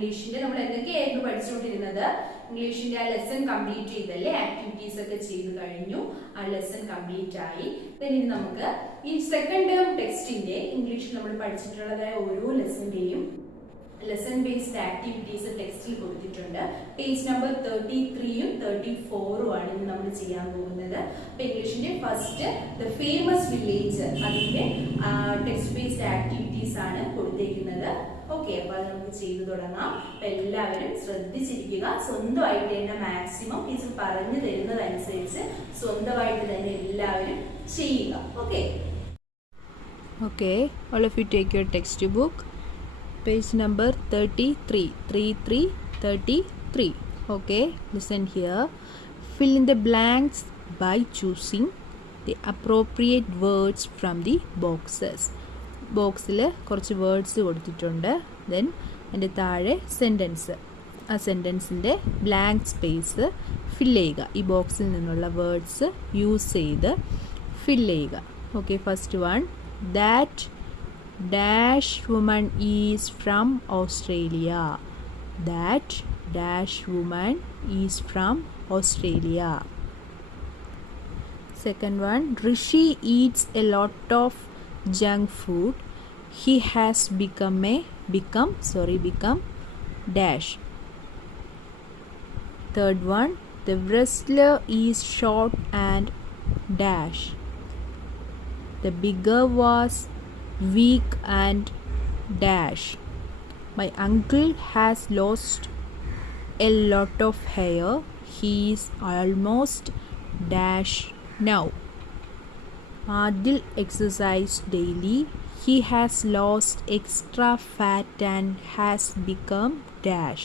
ഇംഗ്ലീഷിന്റെ നമ്മൾ എന്തൊക്കെയായിരുന്നു പഠിച്ചുകൊണ്ടിരുന്നത്? ഇംഗ്ലീഷിന്റെ ആ ലെസൺ കംപ്ലീറ്റ് ചെയ്തല്ലേ, ആക്ടിവിറ്റീസ് ഒക്കെ ചെയ്തു കഴിഞ്ഞു, ആ ലെസൺ കംപ്ലീറ്റ് ആയി. ഇനി നമുക്ക് ഈ സെക്കൻഡ് ടേം ടെക്സ്റ്റിന്റെ ഇംഗ്ലീഷിൽ നമ്മൾ പഠിച്ചിട്ടുള്ളതായ ഓരോ ലെസന്റെയും ലെസൺ ബേസ്ഡ് ആക്ടിവിറ്റീസ് ടെക്സ്റ്റിൽ കൊടുത്തിട്ടുണ്ട്. പേജ് നമ്പർ 33ഉം 34ഉം ആണ് ഇന്ന് നമ്മൾ ചെയ്യാൻ പോകുന്നത്. അപ്പൊ ഇംഗ്ലീഷിന്റെ ഫസ്റ്റ് ദ ഫേമസ് വില്ലേജ്, അതിന്റെ ടെക്സ്റ്റ് ബേസ്ഡ് ആക്ടിവിറ്റീസ് ആണ് കൊടുത്തിരിക്കുന്നത്. ഓക്കെ, അപ്പൊ അത് നമുക്ക് ചെയ്തു തുടങ്ങാം. അപ്പൊ എല്ലാവരും ശ്രദ്ധിച്ചിരിക്കുക. സ്വന്തമായിട്ട് തന്നെ മാക്സിമം ടീച്ചർ പറഞ്ഞു തരുന്നതനുസരിച്ച് സ്വന്തമായിട്ട് തന്നെ എല്ലാവരും ചെയ്യുക. Okay, all of you take your textbook. Page number 33. Okay, listen here. Fill in the blanks by choosing the appropriate words from the boxes. ബോക്സിൽ കുറച്ച് വേർഡ്സ് കൊടുത്തിട്ടുണ്ട്. ദെൻ അതിൻ്റെ താഴെ സെൻറ്റൻസ്, ആ സെൻറ്റൻസിൻ്റെ ബ്ലാങ്ക് സ്പേസ് ഫില്ല് ചെയ്യുക. ഈ ബോക്സിൽ നിന്നുള്ള വേർഡ്സ് യൂസ് ചെയ്ത് ഫില്ല് ചെയ്യുക. Okay, first one, that dash woman is from Australia. That dash woman is from Australia. Second one, Rishi eats a lot of junk food. He has become dash. Third one, the wrestler is short and dash. The beggar was weak and dash. My uncle has lost a lot of hair. He is almost dash now. Adil exercised daily. He has lost extra fat and has become dash.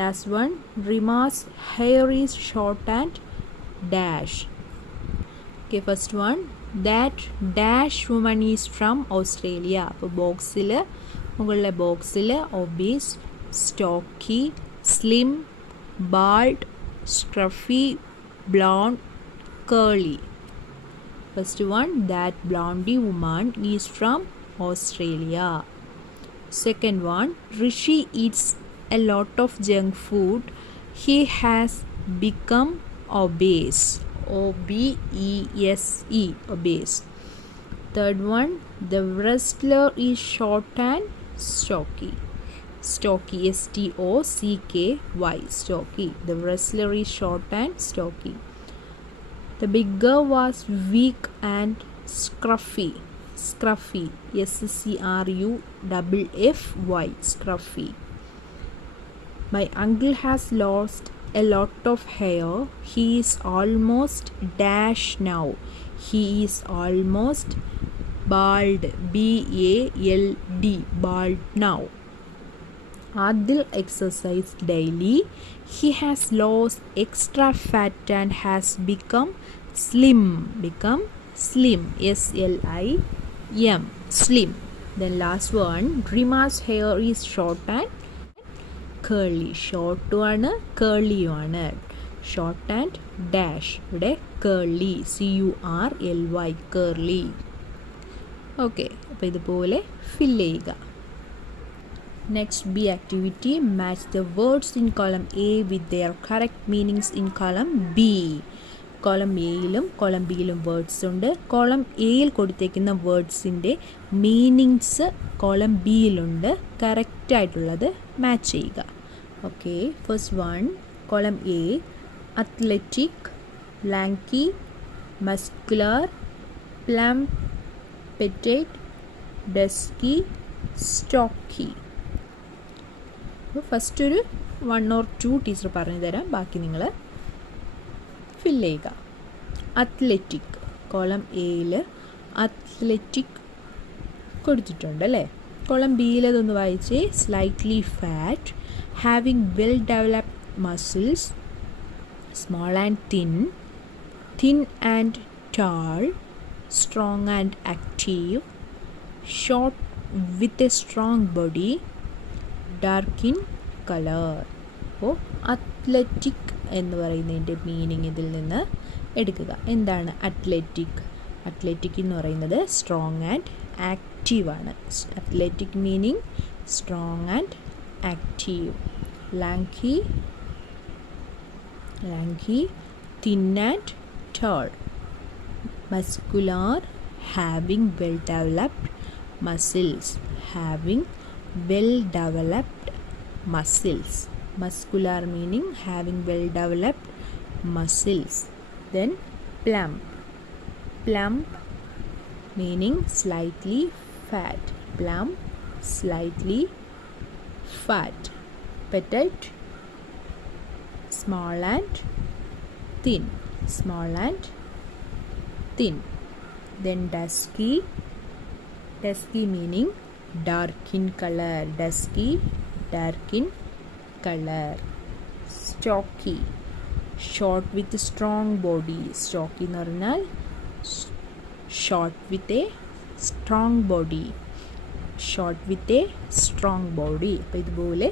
Last one, Rima's hair is short and dash. Okay, first one, that dash woman is from Australia. അപ്പോൾ ബോക്സിൽ, മുകളിലെ ബോക്സിൽ obese, stocky, slim, bald, scruffy, blonde, curly. First one, that blondie woman is from Australia. Second one, Rishi eats a lot of junk food. He has become obese. O-B-E-S-E, obese. Third one, the wrestler is short and stocky. Stocky, S-T-O-C-K-Y, stocky. The wrestler is short and stocky. The beggar was weak and scruffy. Scruffy, S-C-R-U-F-F-Y, scruffy. My uncle has lost a lot of hair. He is almost dash now. He is almost bald, B-A-L-D, bald now. Adil exercised daily. He has lost extra fat and has become slim. S-L-I-M, slim. Then last one, Rima's hair is short and curly. ഷോർട്ടും ആണ് കേർലിയും ആണ്. Short and dash, ഇവിടെ curly, C-U-R-L-Y, curly. Okay, അപ്പോൾ ഇതുപോലെ fill ചെയ്യുക. Next B activity, match the words in column A with their correct meanings in column B. Column എയിലും column ബിയിലും വേർഡ്സ് ഉണ്ട്. കോളം എയിൽ കൊടുത്തേക്കുന്ന വേർഡ്സിൻ്റെ മീനിങ്സ് കോളം ബിയിലുണ്ട്. കറക്റ്റായിട്ടുള്ളത് മാച്ച് ചെയ്യുക. Okay, first one, column A, athletic, lanky, muscular, plump, petite, dusky, stocky. First ഒരു 1 or 2 ടീച്ചർ പറഞ്ഞു തരാം, ബാക്കി നിങ്ങൾ ഫില്ല് ചെയ്യുക. അത്ലറ്റിക്, കോളം എയിൽ അത്ലറ്റിക് കൊടുത്തിട്ടുണ്ട് അല്ലേ. കോളം ബിയിൽ അതൊന്ന് വായിച്ചേ. Slightly fat, having well developed muscles, small and thin and tall, strong and active, short with a strong body, dark in colour. അപ്പോൾ അത്ലറ്റിക് എന്ന് പറയുന്നതിൻ്റെ മീനിങ് ഇതിൽ നിന്ന് എടുക്കുക. എന്താണ് അത്ലറ്റിക്? അത്ലറ്റിക് എന്ന് പറയുന്നത് സ്ട്രോങ് ആൻഡ് ആക്റ്റീവാണ്. Athletic meaning strong and active. Lanky, thin and tall. Muscular, having well developed muscles. Muscular meaning having well developed muscles. Then plump meaning slightly fat. Petite, small and thin. Then dusky meaning dark in color. Stocky, short with strong body. Stocky എന്ന് പറഞ്ഞാൽ short with a strong body. അപ്പോൾ ഇതുപോലെ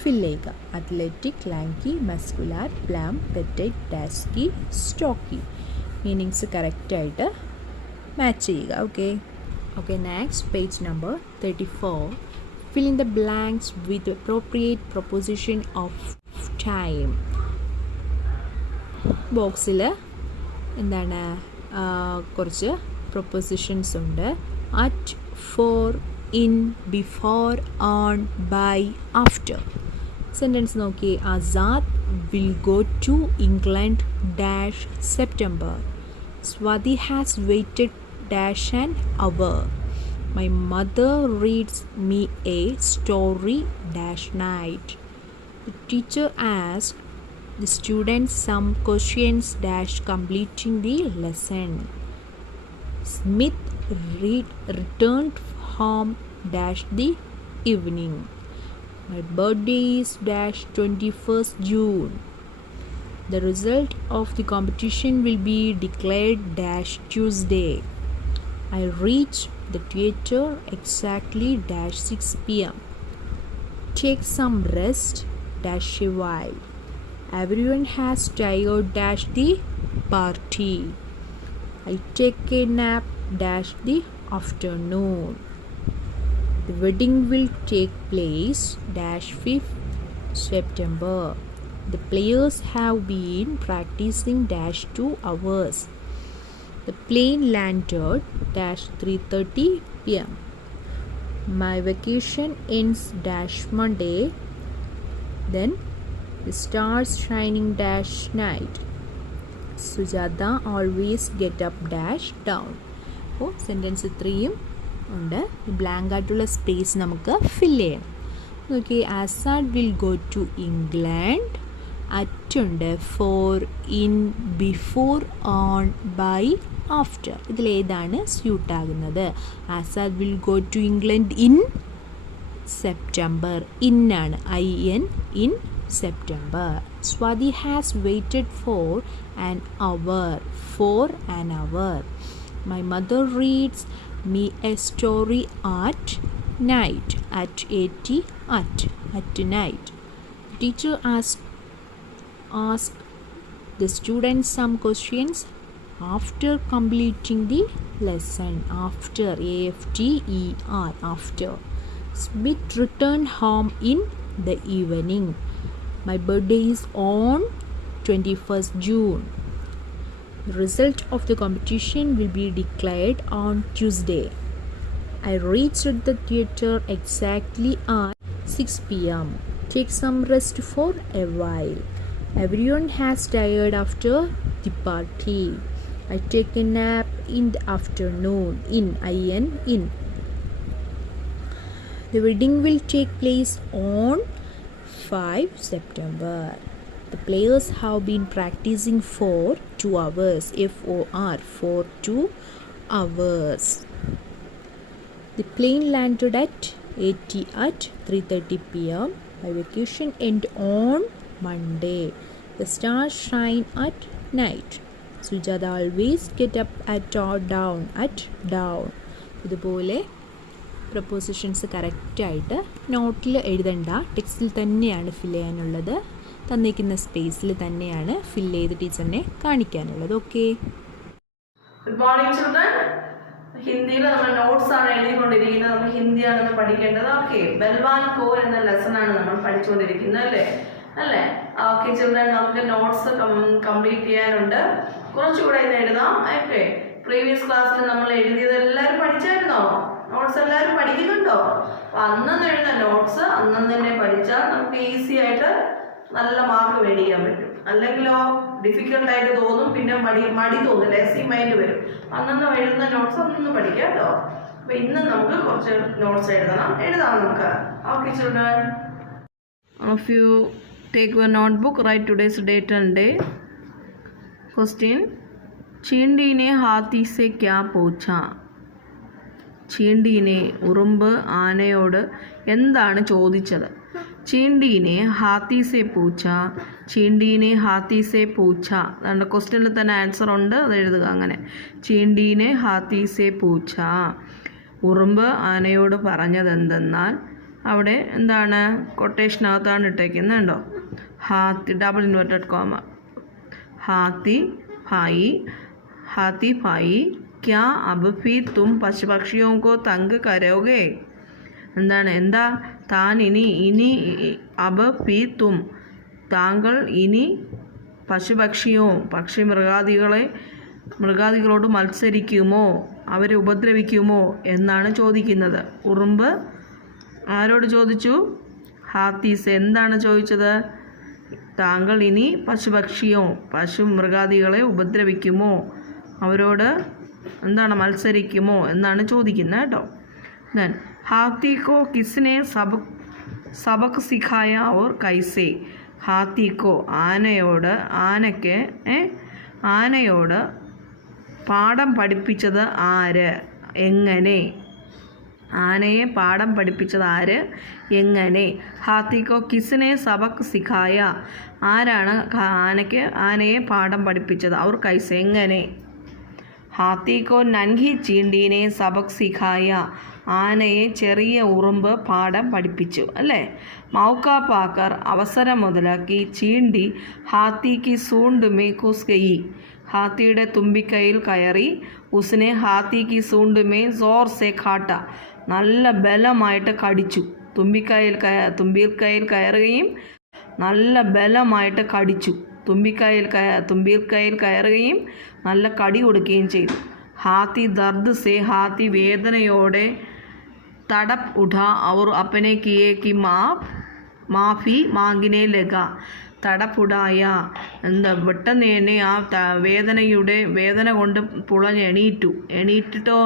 fill ചെയ്യുക. Athletic, lanky, muscular, plump, petite, dusky, stocky. Meanings കറക്റ്റായിട്ട് match ചെയ്യുക. Okay next page number 34. Fill in the blanks with appropriate proposition of time. ബോക്സിൽ എന്താണ് കുറച്ച് പ്രൊപ്പോസിഷൻസ് ഉണ്ട്. At, for, in, before, on, by, after. Sentence നോക്കി. Azad will go to England dash September. Swathi has waited dash an hour. My mother reads me a story dash night. The teacher asked the students some questions dash completing the lesson. Smith returned home dash the evening. My birthday is dash 21st June. The result of the competition will be declared dash Tuesday. I reached the theatre exactly dash 6 p.m. Take some rest dash a while. Everyone has tired dash the party. I take a nap dash the afternoon. The wedding will take place dash 5th September. The players have been practicing dash 2 hours. The plane landed dash 3:30 p.m. My vacation ends dash Monday. Then the stars shining dash night. Sujata always get up dash down. അപ്പോൾ sentence ഇത്രയും ഉണ്ട്. Blank ആയിട്ടുള്ള space നമുക്ക് fill ചെയ്യണം. നോക്കി. Azad will go to England. അറ്റുണ്ട്. For, in, before, on, by, after. ഇതിലേതാണ് suit ആകുന്നത്? Azad will go to England in September. ഇന്നാണ് IN in September. Swathi has waited for an hour. My mother reads me a story at night. At night. The teacher asked the students some questions after completing the lesson. After, AFTER, after. Smith returned home in the evening. My birthday is on 21st June. The result of the competition will be declared on Tuesday. I reached the theatre exactly at 6 p.m. Take some rest for a while. Everyone has tired after the party. I take a nap in the afternoon. In. The wedding will take place on 5 September. The players have been practicing for 2 hours. For 2 hours. The plane landed at 3:30 p.m. My vacation end on Monday. The stars shine at night. Sujata always get up at down. ഇതുപോലെ prepositions കറക്റ്റായിട്ട് നോട്ടിൽ എഴുതണ്ട, ടെക്സ്റ്റിൽ തന്നെയാണ് ഫിൽ ചെയ്യാനുള്ളത്. തന്നിരിക്കുന്ന സ്പേസിൽ തന്നെയാണ് ഫിൽ ചെയ്ത് ടീച്ചറിനെ കാണിക്കാനുള്ളത്. ഓക്കെ. Good morning, children. ഹിന്ദിയിൽ നമ്മൾ നോട്ട്സ് ആണ് എഴുതിക്കൊണ്ടിരിക്കുന്നത്, നമ്മൾ ഹിന്ദിയാണെന്ന് പഠിക്കേണ്ടത്. ഓക്കെ, ബൽവാൻ കോ എന്ന ലെസൺ ആണ് നമ്മൾ പഠിച്ചുകൊണ്ടിരിക്കുന്നത് അല്ലേ. ഓക്കെ ചിൽഡ്രൻ, നമുക്ക് നോട്ട്സ് കംപ്ലീറ്റ് ചെയ്യാനുണ്ട്. കുറച്ചുകൂടെ ഇത് എഴുതാം. ഓക്കെ, പ്രീവിയസ് ക്ലാസ്സിൽ നമ്മൾ എഴുതിയത് എല്ലാവരും പഠിച്ചായിരുന്നോ? നോട്ട്സ് എല്ലാവരും പഠിക്കുന്നുണ്ടോ? അപ്പൊ അന്നു എഴുതുന്ന നോട്ട്സ് അന്നു തന്നെ പഠിച്ചാൽ നമുക്ക് ഈസി ആയിട്ട് നല്ല മാർക്ക് മേടിക്കാൻ പറ്റും. അല്ലെങ്കിലോ ഡിഫിക്കൽട്ട് ആയിട്ട് തോന്നും, പിന്നെ മടി തോന്നും, ലെസി മൈൻഡ് വരും. അന്നു എഴുതുന്ന നോട്ട്സ് അന്നു പഠിക്കാം കേട്ടോ. അപ്പൊ ഇന്ന് നമുക്ക് കുറച്ച് നോട്ട്സ് എഴുതാം നമുക്ക്. Okay children, if you take your notebook, write today's date and day. Question: चींटी ने हाथी से क्या पूछा? ചീണ്ടീനെ ഉറുമ്പ് ആനയോട് എന്താണ് ചോദിച്ചത്? ചീണ്ടീനെ ഹാത്തി സെ പൂച്ച, ചീണ്ടീനെ ഹാത്തി സെ പൂച്ച. അതുകൊണ്ട് ക്വസ്റ്റ്യനിൽ തന്നെ ആൻസർ ഉണ്ട്, അത് എഴുതുക അങ്ങനെ. ചീണ്ടീനെ ഹാത്തി സെ പൂച്ച. ഉറുമ്പ് ആനയോട് പറഞ്ഞത് എന്തെന്നാൽ, അവിടെ എന്താണ് കൊട്ടേഷനകത്താണ് ഇട്ടേക്കുന്നത് കണ്ടോ. Haathi double inverted comma. Haathi Bhai ക്യാ അബ് ഫി തും പശുപക്ഷിയോ കോ തങ്ക് കരോഗേ? എന്താ താൻ ഇനി അബ് ഫി തും താങ്കൾ ഇനി പശുപക്ഷിയോ പക്ഷി മൃഗാദികളോട് മത്സരിക്കുമോ, അവരെ ഉപദ്രവിക്കുമോ എന്നാണ് ചോദിക്കുന്നത്. ഉറുമ്പ് ആരോട് ചോദിച്ചു? ഹാത്തീസ്. എന്താണ് ചോദിച്ചത്? താങ്കൾ ഇനി പശു മൃഗാദികളെ ഉപദ്രവിക്കുമോ, അവരോട് എന്താണ് മത്സരിക്കുമോ എന്നാണ് ചോദിക്കുന്നത് കേട്ടോ. Then ഹാത്തിക്കോ കിസ്നെ സബക് സിഖായ or കൈസേ? ഹാത്തിക്കോ ആനയോട് പാഠം പഠിപ്പിച്ചത് ആര്, എങ്ങനെ? ആനയെ പാഠം പഠിപ്പിച്ചത് ആര്, എങ്ങനെ? ഹാത്തിക്കോ കിസ്നെ സബക് സിഖായ? ആരാണ് ആനയെ പാഠം പഠിപ്പിച്ചത്? അവർ കൈസെ, എങ്ങനെ? ഹാത്തിക്കോ നൻഹി ചീണ്ടീനെ സബക് സിഖായ? ആനയെ ചെറിയ ഉറുമ്പ് പാഠം പഠിപ്പിച്ചു അല്ലേ. മൗക്ക പാക്കർ, അവസരം മുതലാക്കി. ചീണ്ടി ഹാത്തിക്ക് സൂണ്ട് മേ കുസ് ഗയി? ഹാത്തിയുടെ തുമ്പിക്കൈയിൽ കയറി. ഉസ്നെ ഹാത്തിക്ക് സൂണ്ട് മേ സോർ സെ കാട്ട? നല്ല ബലമായിട്ട് കടിച്ചു. തുമ്പിക്കൈയിൽ കയറുകയും നല്ല ബലമായിട്ട് കടിച്ചു. തുമ്പിക്കൈയിൽ കയറുകയും നല്ല കടി കൊടുക്കുകയും ചെയ്തു. ഹാത്തി ദർദ് സെ, ഹാത്തി വേദനയോടെ. തടപ് ഉഠാ ഔർ അപ്പനെ കിയേ കി മാഫി മാങ്ങിനെ ലഗ? തടപുടായ പെട്ടെന്ന് തന്നെ ആ വേദന കൊണ്ട് എണീറ്റിട്ടോ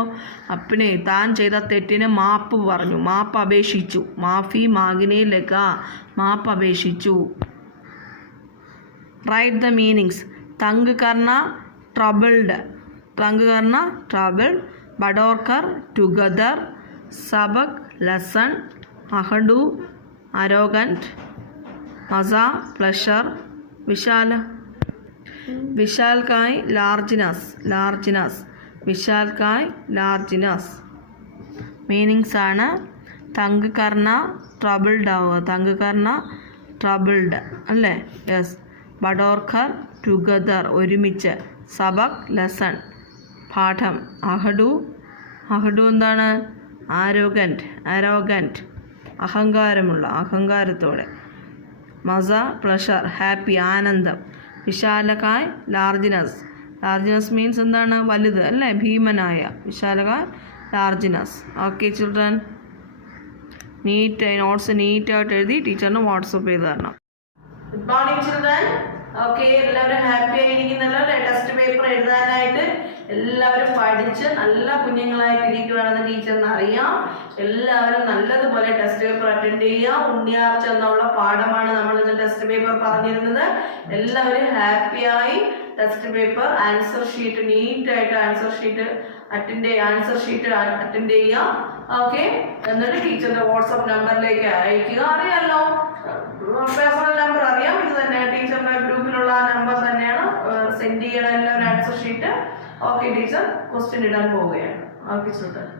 അപ്പനെ താൻ ചെയ്ത തെറ്റിന് മാപ്പ് പറഞ്ഞു, മാപ്പ് അപേക്ഷിച്ചു. മാഫി മാങ്ങിനെ ലഗ, മാപ്പ് അപേക്ഷിച്ചു. Write the meanings. തങ്ക് കർണ ട്രബിൾഡ്, ബഡോർക്കർ ടുഗദർ, സബക് ലെസൺ, അഹഡു അരോഗൻറ്റ്, മസ പ്ലഷർ, വിശാൽകായ് ലാർജിനസ്. മീനിങ്സ് ആണ് തങ്ക് കർണ ട്രബിൾഡ് ആവുക, ട്രബിൾഡ് അല്ലേ. യെസ്. ബഡോർക്കർ ടുഗദർ ഒരുമിച്ച്. സബക് ലെസൺ പാഠം. അഹഡു എന്താണ്? അരോഗൻറ്റ് അഹങ്കാരത്തോടെ. മസ പ്ലഷർ ഹാപ്പി ആനന്ദം. വിശാലകായ് ലാർജിനസ് മീൻസ് എന്താണ്? വലുത് അല്ലേ, ഭീമനായ. വിശാലകായ് ലാർജിനസ്. ഓക്കെ ചിൽഡ്രൻ, നോട്ട്സ് നീറ്റായിട്ട് എഴുതി ടീച്ചറിന് വാട്സപ്പ് ചെയ്ത് തരണം. Good morning children. ഓക്കെ, എല്ലാവരും ഹാപ്പി ആയിരിക്കുന്നല്ലോ അല്ലേ? ടെസ്റ്റ് പേപ്പർ എഴുതാനായിട്ട് എല്ലാവരും പഠിച്ച് നല്ല കുഞ്ഞുങ്ങളായിട്ട് ഇരിക്കുകയാണെന്ന് ടീച്ചറിന് അറിയാം. എല്ലാവരും നല്ലതുപോലെ ടെസ്റ്റ് പേപ്പർ അറ്റൻഡ് ചെയ്യുക. ഉണ്ണിയാർച്ച എന്നുള്ള പാഠമാണ് നമ്മൾ ഇന്ന് ടെസ്റ്റ് പേപ്പർ പറഞ്ഞിരുന്നത്. എല്ലാവരും ഹാപ്പിയായി ടെസ്റ്റ് പേപ്പർ ആൻസർ ഷീറ്റ് നീറ്റായിട്ട് ആൻസർ ഷീറ്റ് അറ്റൻഡ് ചെയ്യുക. ഓക്കെ, എന്നിട്ട് ടീച്ചറിന്റെ വാട്സപ്പ് നമ്പറിലേക്ക് അയക്കുക. അറിയാമല്ലോ, പേഴ്സണൽ നമ്പർ അറിയാം, ഇത് തന്നെ ടീച്ചറിന്റെ ഗ്രൂപ്പിലുള്ള നമ്പർ തന്നെയാണ്. സെൻഡ് ചെയ്യണം എല്ലാവരും answer sheet. Okay teacher, question ഇടാൻ പോവുകയാണ്. Okay student.